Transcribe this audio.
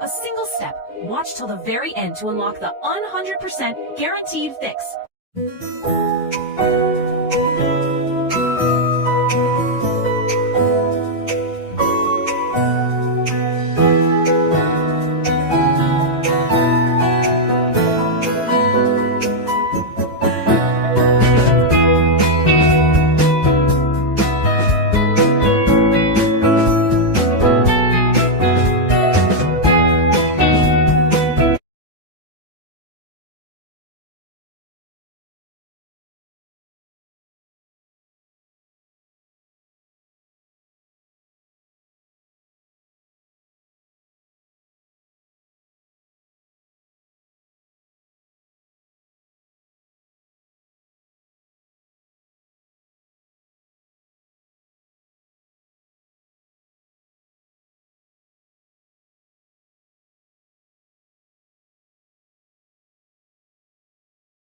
a single step. Watch till the very end to unlock the 100% guaranteed fix.